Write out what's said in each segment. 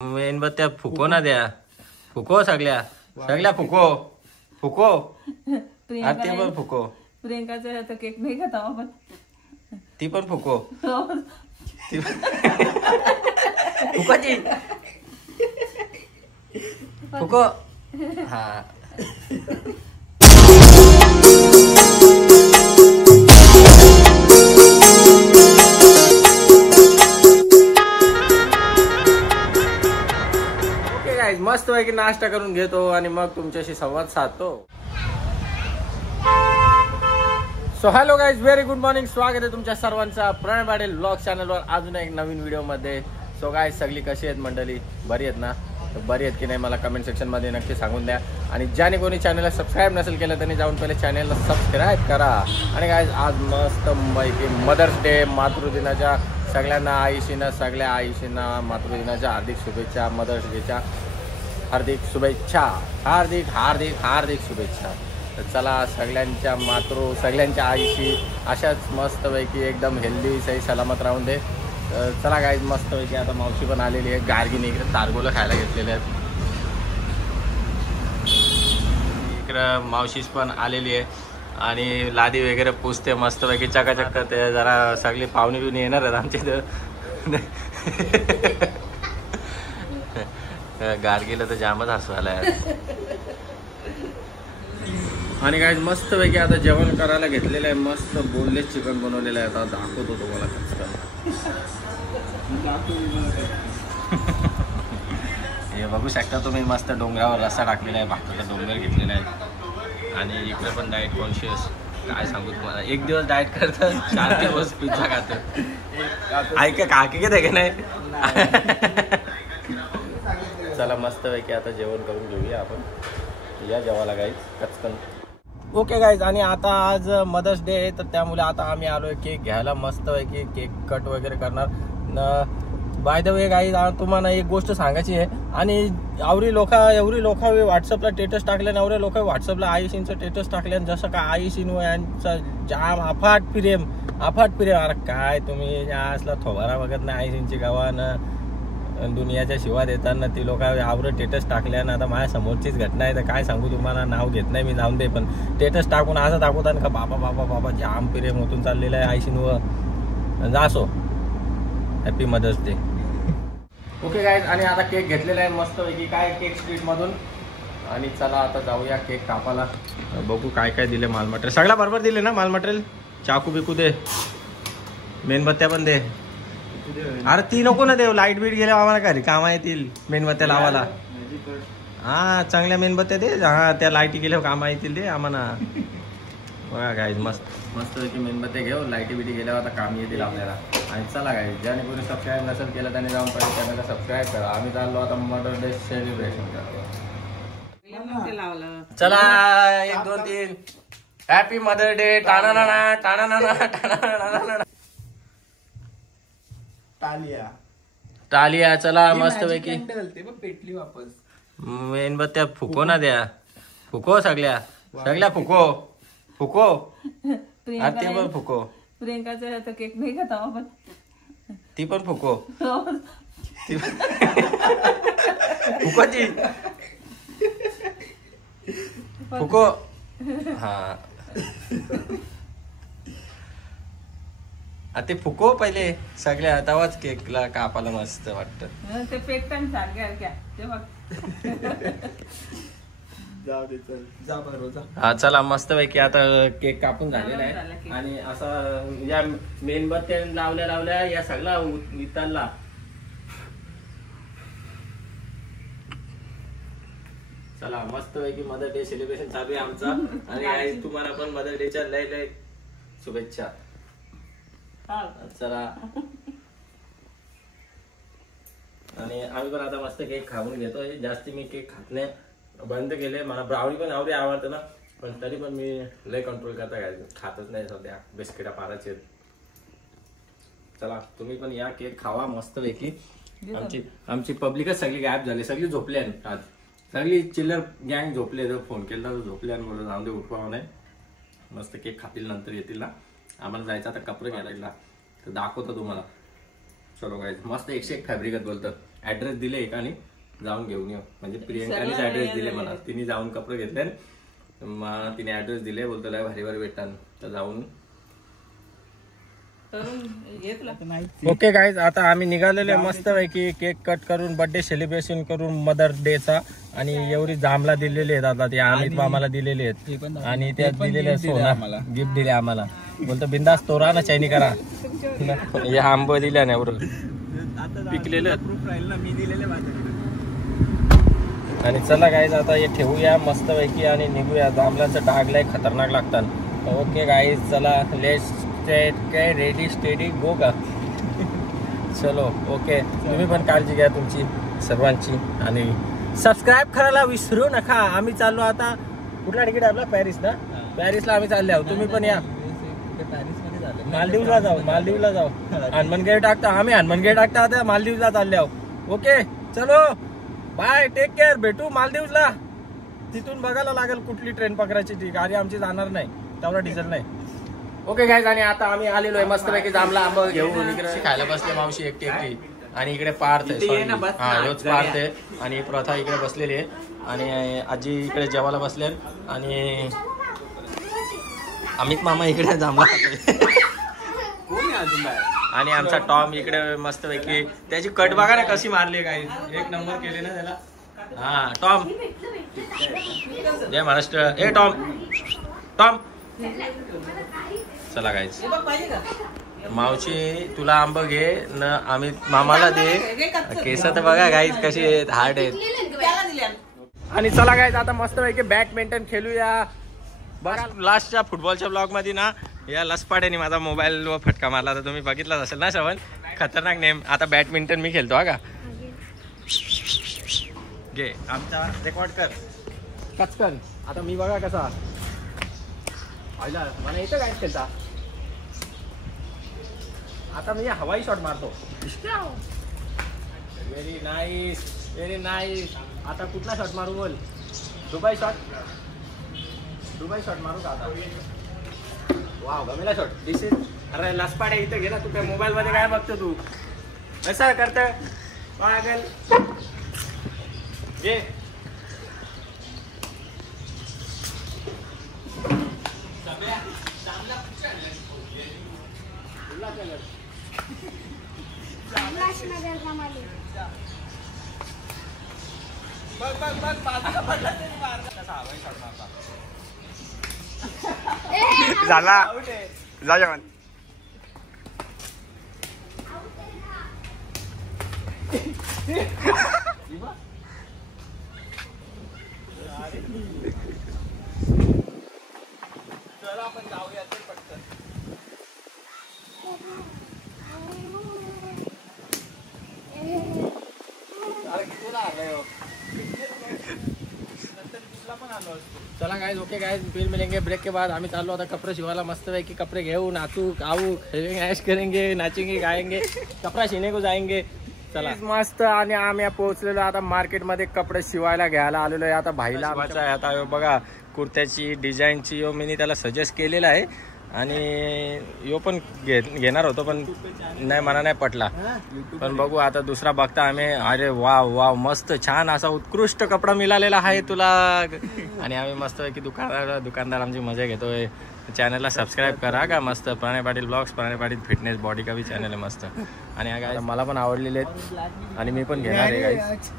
मेणबत्त्या फुको ना द्या, फुको सगळ्या सगळ्या फुको फुको ते पण फुको. प्रियंकाचा आता केक नाही खाता आपण, ती पण फुको ती फुकोची फुको. हा मस्त पैकी नाश्ता करून घेतो आणि मग तुमच्याशी संवाद साधतो. So hello guys, very good morning. स्वागत आहे तुमच्या सर्वांचा प्रणय पाटील ब्लॉग चॅनलवर अजून एक नवीन व्हिडिओमध्ये. सो गाईज, सगळी कशी आहेत मंडळी? बरी आहेत ना? तर बरी आहेत की नाही मला कमेंट सेक्शनमध्ये नक्की सांगून द्या. आणि ज्याने कोणी चॅनलला सबस्क्राईब नसेल केलं त्यांनी जाऊन पहिले चॅनलला सबस्क्राईब करा. आणि गाईज, आज मस्त पैकी मदर्स डे, मातृदिनाच्या सगळ्यांना सगळ्या आईशींना मातृदिनाच्या हार्दिक शुभेच्छा. मदर्स डेच्या हार्दिक शुभेच्छा, हार्दिक हार्दिक हार्दिक शुभेच्छा. तर चला, सगळ्यांच्या आईशी अशाच मस्तपैकी एकदम हेल्दी सही सलामत राहून दे. चला गाईज, मस्तपैकी आता मावशी पण आलेली आहे. गार्गिनी इकडे तारगोलं खायला घेतलेले आहेत. इकडं मावशीच पण आलेली आहे आणि लादी वगैरे पुसते मस्तपैकी चकाचक करते. जरा सगळी पाहुणी बिवणी येणार आहेत आमच्या इथं. गार्गीला तर जामच हसू आला यार. आणि काय मस्त पैकी आता जेवण करायला घेतलेलं आहे. मस्त बोनलेस चिकन बनवलेलं आहे. आता दाखवतो तुम्हाला हे बघू शकता तुम्ही. मस्त डोंगरावर रस्सा टाकलेला आहे, भाकरीचा डोंगर घेतलेला आहे. आणि इकडे पण डाएट कॉन्शियस. काय सांगू तुम्हाला, एक दिवस डाएट करतं, 4 दिवस पिझ्झा खातं. ऐका काकी घेते का नाही? चला, मस्त पैकी आता जेवण करून घेऊया आपण. या जेवायला गाईज कचकन. ओके गाईज, आणि आता आज मदर्स डे आहे तर त्यामुळे आता आम्ही आलोय केक घ्यायला. मस्त पैकी केक कट वगैरे करणार. बाय द वे गाईज, तुम्हाला एक गोष्ट सांगायची आहे. आणि एवढी लोक व्हॉट्सअपला स्टेटस टाकले, एवढे लोक व्हॉट्सअपला आईशींचं स्टेटस टाकले. जसं का आईशीन यांचा जाम अफाट प्रेम. अरे काय तुम्ही असला थोबारा बघत नाही आईशींची गावानं. दुनियाच्या शिवा देताना ती लोक आवरं स्टेटस टाकल्या. आता माझ्या समोरचीच घटना आहे तर काय सांगू तुम्हाला. नाव घेत नाही मी, जाऊन दे. पण स्टेटस टाकून असं दाखवतात का बाबा बाबा बाबा जाम प्रेम होतून चाललेलं आहे आईशींवर. असो, happy Mother's Day. Okay guys, आणि आता केक घेतलेला आहे मस्त पैकी काय केक स्ट्रीटमधून. आणि चला आता जाऊया केक कापायला. बघू काय काय दिले माल मटेरियल. सगळ्या बरोबर दिले ना माल मटेरियल? चाकू बिकू दे, मेणबत्त्या पण दे. अरे ती नको ना देव, लाईट बीट गेल्या आम्हाला घरी कामा येतील मेणबत्त्या लावायला. हा, चांगल्या मेणबत्त्या दे. हा, त्या लाईटी गेल्या कामा येतील दे आम्हाला. बघा गाईज, मस्त पैकी मेणबत्त्या घेऊ. लाईटी बिटी गेल्यावर आता काम येतील आपल्याला. आणि चला गाईज, ज्याने कोणी सबस्क्राईब नसेल केलं त्याने जाऊन पहिले चॅनलला सबस्क्राईब करा. आम्ही चाललो आता मदर्स डे सेलिब्रेशन करा. चला, 1 2 3 हॅपी मदर डे. टाणा टाणा टालिया. चला मस्त पैकी पेटली वापस. मेणबत्त्या फुको ना द्या, फुको सगळ्या फुको फुको ते पण फुको. प्रियंकाचा आता केक नाही खाता आपण, ती पण फुको फुकोची फुको. हा, ते फुको पहिले सगळ्या, तवाच केकला कापायला मस्त वाटतं. ते पेटताना सारख्या ते बघ. हा, चला मस्त पैकी आता केक कापून झालेला आहे. आणि असा या मेणबत्त्या लावल्या या सगळा वितारला. चला मस्त पैकी मदर डे सेलिब्रेशन चालू आहे आमचा. आणि तुम्हाला पण मदर डेच्या लय शुभेच्छा. चला, आणि आम्ही पण आता मस्त केक खाऊन घेतोय. जास्ती मी केक खात नाही, बंद केले. मला ब्राउनी पण आवडते ना, पण तरी पण मी लय कंट्रोल करता काय खातच नाही सध्या. बिस्किटा पाराचे. चला, तुम्ही पण या केक खावा मस्त पैकी. आमची पब्लिकच सगळी गायब झाली, सगळी झोपली आज. सगळी चिल्लर गँग झोपले. फोन केला तर झोपले आणि बोलत जाऊन दे, उठवा नाही. मस्त केक खातील, नंतर येतील ना. आम्हाला जायचं आता कपडे घ्यायला तर दाखवतो तुम्हाला. चलो गाईज, मस्त 101 फॅब्रिकात बोलतं. ऍड्रेस दिले एकाने, जाऊन घेऊन येऊ. म्हणजे प्रियंकानेच ऍड्रेस दिले मला, तिने जाऊन कपडे घेतले, मग तिने ऍड्रेस दिले, बोलतो लय भारी भारी भेटतात, तर जाऊन. ओके गाईज, आता आम्ही निघालेले मस्त पैकी केक कट करून बर्थडे सेलिब्रेशन करून मदर डेचा. आणि एवढी जांभला दिलेली आहेत आता, ते अमित मामाला दिलेले आहेत आणि त्यात दिलेले सोना गिफ्ट दिले आम्हाला. बोलतो बिंदास तोरा ना चैनी करा. या आंब दिल्या नाही बरोबर पिकलेलं मी दिलेले. आणि चला गाईज आता हे ठेवूया मस्त पैकी आणि निघूया. जांभळाचं डाग लय खतरनाक लागतात. ओके गाईज चला, लेट्स काय रेडी स्टेडी गो का. चलो ओके, तुम्ही पण काळजी घ्या तुमची सर्वांची आणि सबस्क्राईब करायला विसरू नका. आम्ही चाललो आता कुठला तिकीट आपला पॅरिस ना, पॅरिसला आम्ही चालले आहोत. तुम्ही पण या. मालदीवला जाऊ, मालदीवला जाऊ. हनुमानगड टाकता, आम्ही हनुमानगड टाकता आता मालदीवला चालले आहोत. ओके चलो बाय, टेक केअर, भेटू मालदीवला. तिथून बघायला लागेल कुठली ट्रेन पकडायची, ती गाडी आमची जाणार नाही, तेवढा डिझेल नाही. ओके गाईज, आणि आता आम्ही आलेलो आहे मस्तपैकी जांभळा आंबा घेऊन. इकडे खायला बसले मावशी एकटी एकटी आणि इकडे पार्थ आहे, हा रोज पार्थ आहे आणि प्रथा इकडे बसलेली आहे आणि आजी इकडे जेवायला बसले आणि अमित मामा इकडे जांभळा आणि आमचा टॉम इकडे मस्तपैकी. त्याची कट बघा ना कशी मारली, काय एक नंबर केले ना त्याला. हा टॉम, जय महाराष्ट्र. ए टॉम, टॉम चला गाईज. मावशी तुला आंब घे न, आम्ही मामाला दे. केस तर बघा गाईज कशी आहेत, हार्ड आहेत. आणि चला गाईज आता मस्त पैकी बॅडमिंटन खेळूया. बघा लास्टच्या फुटबॉलच्या ब्लॉग मध्ये ना या लसपाड्याने माझा मोबाईल व फटका मारला, तर तुम्ही बघितलाच असेल ना श्रवण, खतरनाक नेम. आता बॅडमिंटन मी खेळतो हा का. घे आमचा रेकॉर्ड कर कचकन. आता मी बघा कसा मला येतं काय खेळता. आता मी हवाई शॉट मारतो. Very nice, very nice. आता कुठला शॉट मारू बोल. दुबई शॉट, दुबई शॉट मारू का आता. वाव गमेला शॉट. This is. अरे लसपाडे इथे घे ना, तू काय मोबाईल मध्ये काय बघतो तू, कसं करत पागल. घे झाला जा जेवण. चला आपण जाऊया ते पटकन. चला गाइस, ओके गाइस, फिर मिलेंगे ब्रेक के बाद. आम्ही चाललो आता कपडे शिवायला मस्त पैकी कपडे घेऊ, नाचू खाऊ खेलेंगे, ऐश करेंगे, नाचेंगे गाएंगे, कपडा शिवने को जाएंगे. चला मस्त. आणि आम्ही पोहोचलेलो आता मार्केट मध्ये कपडे शिवायला घ्यायला आलेलो आहे. आता भाईला आता बघा कुर्त्याची डिझाईनची यो मी त्याला सजेस्ट केलेला आहे आणि यो पण घेणार होतो पण नाही, मला नाही पटला. पण बघू आता दुसरा बघता आम्ही. अरे वाव वाव, मस्त छान असा उत्कृष्ट कपडा मिळालेला आहे तुला. आणि आम्ही मस्त की दुकानदार आमची मजा घेतोय. चॅनलला सबस्क्राईब करा का मस्त. प्रणय पाटील ब्लॉग्स, प्रणय पाटील फिटनेस बॉडी का भी चॅनल आहे मस्त. आणि काय मला पण आवडलेले आहेत आणि मी पण घेणार आहे गाईज.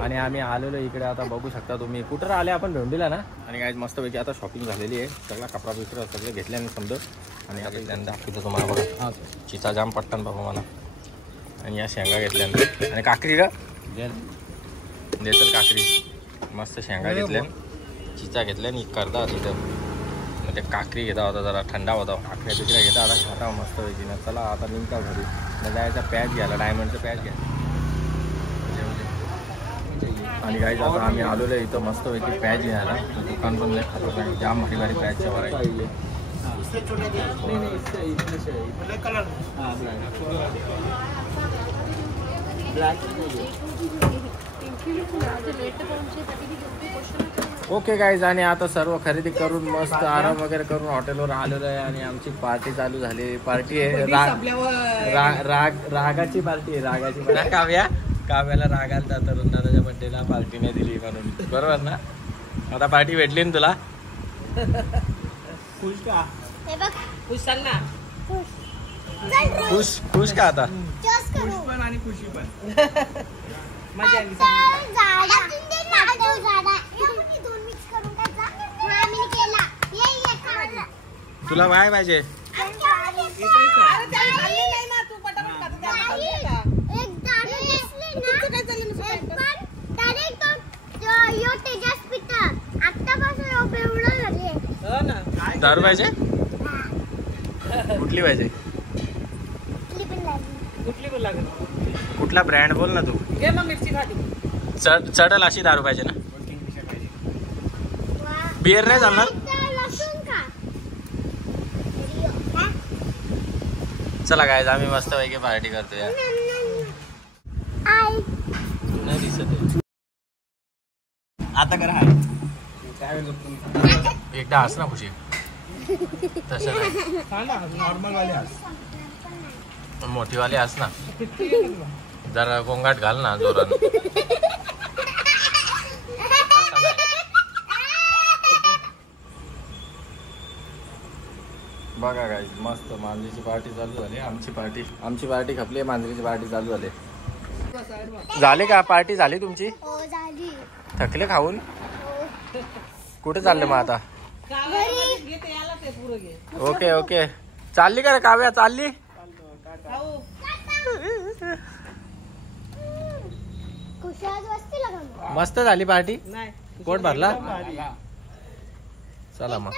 आणि आम्ही आलेलो इकडे, आता बघू शकता तुम्ही. कुठं आले आपण भेंडीला ना. आणि गाईज मस्तपैकी आता शॉपिंग झालेली आहे, सगळा कपडा बिकडा सगळं घेतले आणि समजा. आणि आता त्यांना दाखवतो तुम्हाला बघा, चिचा जाम पट्टन बाबा मला. आणि या शेंगा घेतल्या आणि काकरी का देतल काकरी. मस्त शेंगा घेतल्या, चिचा घेतल्या आणि करदा तिथं. मग ते काकरी घेता होता, जरा थंडा होता. काकऱ्या बिकऱ्या घेता आता खाता मस्तपैकी ना. चला आता निघता घरी. मग जायचा पॅच घ्यायला, डायमंडचं पॅच घ्या. आणि गाईज आता आम्ही आलेलो आहे इथं मस्तपैकी पॅच घ्यायला. दुकान पण नाही खातो नाही, जाम भारी भारी पॅचच्या वर आहे. ओके गाईज, आणि आता सर्व खरेदी करून मस्त आराम वगैरे करून हॉटेलवर आलेलो आहे. आणि आमची पार्टी चालू झाली. पार्टी आहे रागाची पार्टी आहे, रागाची. काव्या काव्याला राग आलता तरुण दादाच्या बर्थडेला पार्टी नाही दिली म्हणून, बरोबर ना? आता पार्टी भेटली ना तुला? खुश का? खुश सांग ना. खुश खुश का आता? पण आणि खुशी पण. मजा आली. तुला काय पाहिजे? दारू पाहिजे? कुठली पाहिजे? कुठली पण लागेल. कुठला ब्रँड बोल ना तू. घे मग मिरची खाली. चढल अशी दारू पाहिजे ना? बिअर नाही चालणार? चला काय आम्ही मस्त पैकी पार्टी करतो यार. तू नाही दिसत आहे. आता करा हाय. एकदा हस ना खुशी. तसं नाही, नॉर्मल वाले आज. मोठीवाली हस ना. जरा गोंगाट घाल ना जोरात. बघा काय मस्त मांजरीची पार्टी चालू झाली. आमची पार्टी खपली, मांजरीची पार्टी चालू झाली. झाली का पार्टी? झाली तुमची? थकले खाऊन? कुठे चाललं मग आता? Okay okay. चालली का रे काव्या? चालली? मस्त झाली पार्टी. पोट भरला? चला मग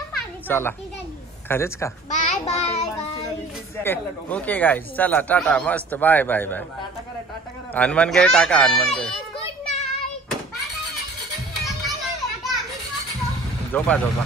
चला. खरेच का? Bye bye. ओके गाईज चला टाटा. मस्त बाय बाय बाय. हनुमान गे टाका. हनुमान गे गुड नाईट. झोपा झोपा.